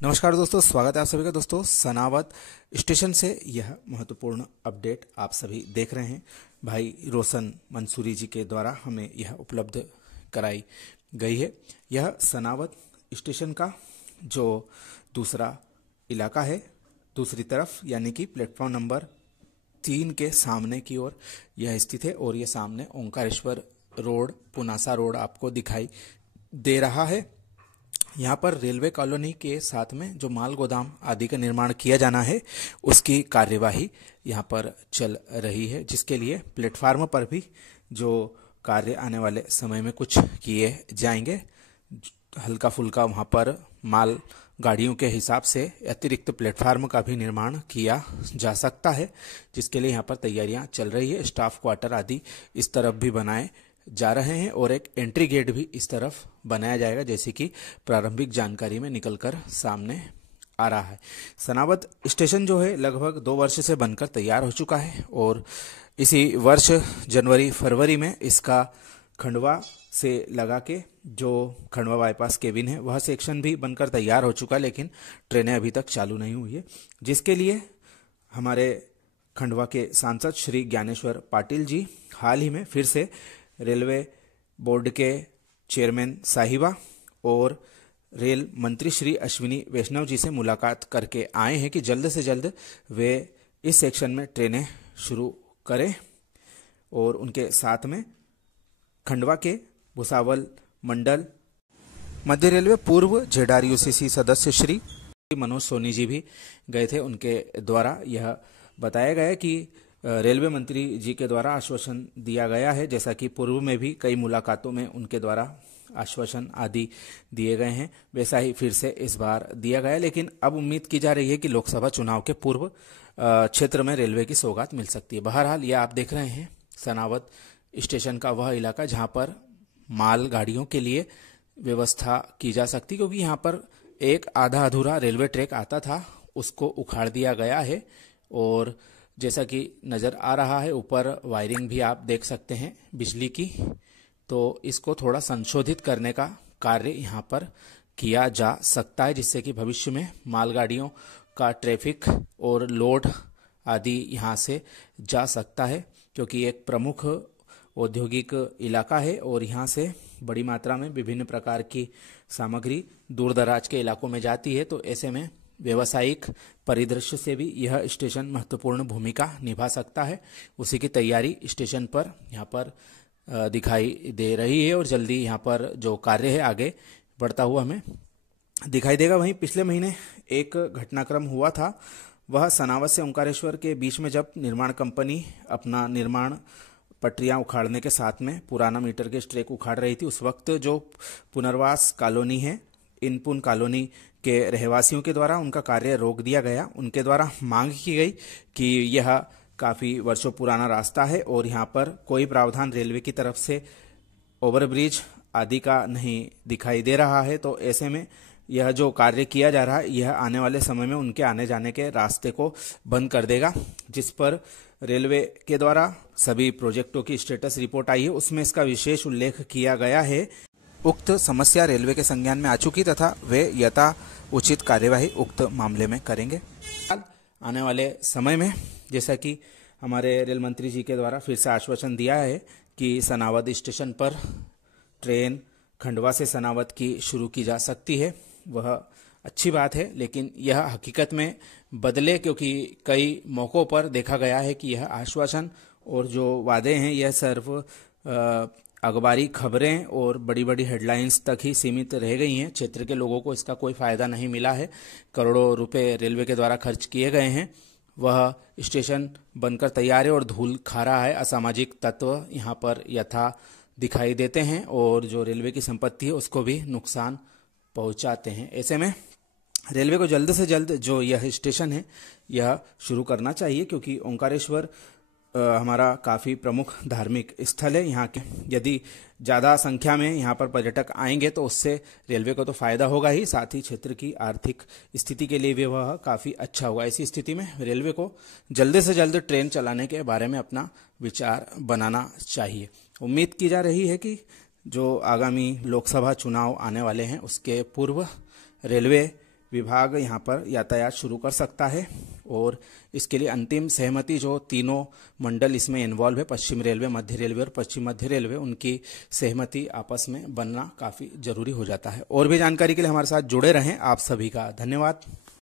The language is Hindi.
नमस्कार दोस्तों, स्वागत है आप सभी का। दोस्तों, सनावद स्टेशन से यह महत्वपूर्ण अपडेट आप सभी देख रहे हैं। भाई रोशन मंसूरी जी के द्वारा हमें यह उपलब्ध कराई गई है। यह सनावद स्टेशन का जो दूसरा इलाका है, दूसरी तरफ यानी कि प्लेटफॉर्म नंबर 3 के सामने की ओर यह स्थित है और यह सामने ओंकारेश्वर रोड, पुनासा रोड आपको दिखाई दे रहा है। यहाँ पर रेलवे कॉलोनी के साथ में जो माल गोदाम आदि का निर्माण किया जाना है, उसकी कार्यवाही यहाँ पर चल रही है, जिसके लिए प्लेटफार्म पर भी जो कार्य आने वाले समय में कुछ किए जाएंगे। हल्का फुल्का वहाँ पर माल गाड़ियों के हिसाब से अतिरिक्त प्लेटफार्म का भी निर्माण किया जा सकता है, जिसके लिए यहाँ पर तैयारियां चल रही है। स्टाफ क्वार्टर आदि इस तरफ भी बनाए जा रहे हैं और एक एंट्री गेट भी इस तरफ बनाया जाएगा, जैसे कि प्रारंभिक जानकारी में निकलकर सामने आ रहा है। सनावद स्टेशन जो है लगभग 2 वर्ष से बनकर तैयार हो चुका है और इसी वर्ष जनवरी फरवरी में इसका खंडवा से लगा के जो खंडवा बाईपास केबिन है वह सेक्शन भी बनकर तैयार हो चुका है, लेकिन ट्रेनें अभी तक चालू नहीं हुई है, जिसके हमारे खंडवा के सांसद श्री ज्ञानेश्वर पाटिल जी हाल ही में फिर से रेलवे बोर्ड के चेयरमैन साहिबा और रेल मंत्री श्री अश्विनी वैष्णव जी से मुलाकात करके आए हैं कि जल्द से जल्द वे इस सेक्शन में ट्रेनें शुरू करें और उनके साथ में खंडवा के भुसावल मंडल मध्य रेलवे पूर्व जेडआरयूसीसी सदस्य श्री मनोज सोनी जी भी गए थे। उनके द्वारा यह बताया गया कि रेलवे मंत्री जी के द्वारा आश्वासन दिया गया है, जैसा कि पूर्व में भी कई मुलाकातों में उनके द्वारा आश्वासन आदि दिए गए हैं, वैसा ही फिर से इस बार दिया गया। लेकिन अब उम्मीद की जा रही है कि लोकसभा चुनाव के पूर्व क्षेत्र में रेलवे की सौगात मिल सकती है। बहरहाल ये आप देख रहे हैं सनावद स्टेशन का वह इलाका जहाँ पर माल गाड़ियों के लिए व्यवस्था की जा सकती, क्योंकि यहाँ पर एक आधा अधूरा रेलवे ट्रैक आता था, उसको उखाड़ दिया गया है और जैसा कि नज़र आ रहा है ऊपर वायरिंग भी आप देख सकते हैं बिजली की, तो इसको थोड़ा संशोधित करने का कार्य यहाँ पर किया जा सकता है, जिससे कि भविष्य में मालगाड़ियों का ट्रैफिक और लोड आदि यहाँ से जा सकता है, क्योंकि एक प्रमुख औद्योगिक इलाका है और यहाँ से बड़ी मात्रा में विभिन्न प्रकार की सामग्री दूर दराज के इलाकों में जाती है। तो ऐसे में व्यावसायिक परिदृश्य से भी यह स्टेशन महत्वपूर्ण भूमिका निभा सकता है। उसी की तैयारी स्टेशन पर यहाँ पर दिखाई दे रही है और जल्दी यहाँ पर जो कार्य है आगे बढ़ता हुआ हमें दिखाई देगा। वहीं पिछले महीने एक घटनाक्रम हुआ था, वह सनावद से ओंकारेश्वर के बीच में जब निर्माण कंपनी अपना निर्माण पटरियां उखाड़ने के साथ में पुराना मीटर गेज ट्रैक उखाड़ रही थी, उस वक्त जो पुनर्वास कॉलोनी है, इनपुन कॉलोनी के रहवासियों के द्वारा उनका कार्य रोक दिया गया। उनके द्वारा मांग की गई कि यह काफ़ी वर्षों पुराना रास्ता है और यहाँ पर कोई प्रावधान रेलवे की तरफ से ओवरब्रिज आदि का नहीं दिखाई दे रहा है, तो ऐसे में यह जो कार्य किया जा रहा है यह आने वाले समय में उनके आने जाने के रास्ते को बंद कर देगा, जिस पर रेलवे के द्वारा सभी प्रोजेक्टों की स्टेटस रिपोर्ट आई है। उसमें इसका विशेष उल्लेख किया गया है। उक्त समस्या रेलवे के संज्ञान में आ चुकी तथा वे यथा उचित कार्यवाही उक्त मामले में करेंगे। आने वाले समय में जैसा कि हमारे रेल मंत्री जी के द्वारा फिर से आश्वासन दिया है कि सनावद स्टेशन पर ट्रेन खंडवा से सनावद की शुरू की जा सकती है, वह अच्छी बात है, लेकिन यह हकीकत में बदले, क्योंकि कई मौक़ों पर देखा गया है कि यह आश्वासन और जो वादे हैं यह सिर्फ अखबारी खबरें और बड़ी बड़ी हेडलाइंस तक ही सीमित रह गई हैं। क्षेत्र के लोगों को इसका कोई फायदा नहीं मिला है। करोड़ों रुपए रेलवे के द्वारा खर्च किए गए हैं, वह स्टेशन बनकर तैयार है और धूल खा रहा है। असामाजिक तत्व यहाँ पर यथा दिखाई देते हैं और जो रेलवे की संपत्ति है उसको भी नुकसान पहुँचाते हैं। ऐसे में रेलवे को जल्द से जल्द जो यह स्टेशन है यह शुरू करना चाहिए, क्योंकि ओंकारेश्वर हमारा काफ़ी प्रमुख धार्मिक स्थल है। यहाँ के यदि ज़्यादा संख्या में यहाँ पर पर्यटक आएंगे तो उससे रेलवे को तो फायदा होगा ही, साथ ही क्षेत्र की आर्थिक स्थिति के लिए भी वह काफ़ी अच्छा होगा। ऐसी स्थिति में रेलवे को जल्द से जल्द ट्रेन चलाने के बारे में अपना विचार बनाना चाहिए। उम्मीद की जा रही है कि जो आगामी लोकसभा चुनाव आने वाले हैं उसके पूर्व रेलवे विभाग यहाँ पर यातायात शुरू कर सकता है। और इसके लिए अंतिम सहमति जो तीनों मंडल इसमें इन्वॉल्व है, पश्चिम रेलवे, मध्य रेलवे और पश्चिम मध्य रेलवे, उनकी सहमति आपस में बनना काफ़ी जरूरी हो जाता है। और भी जानकारी के लिए हमारे साथ जुड़े रहें। आप सभी का धन्यवाद।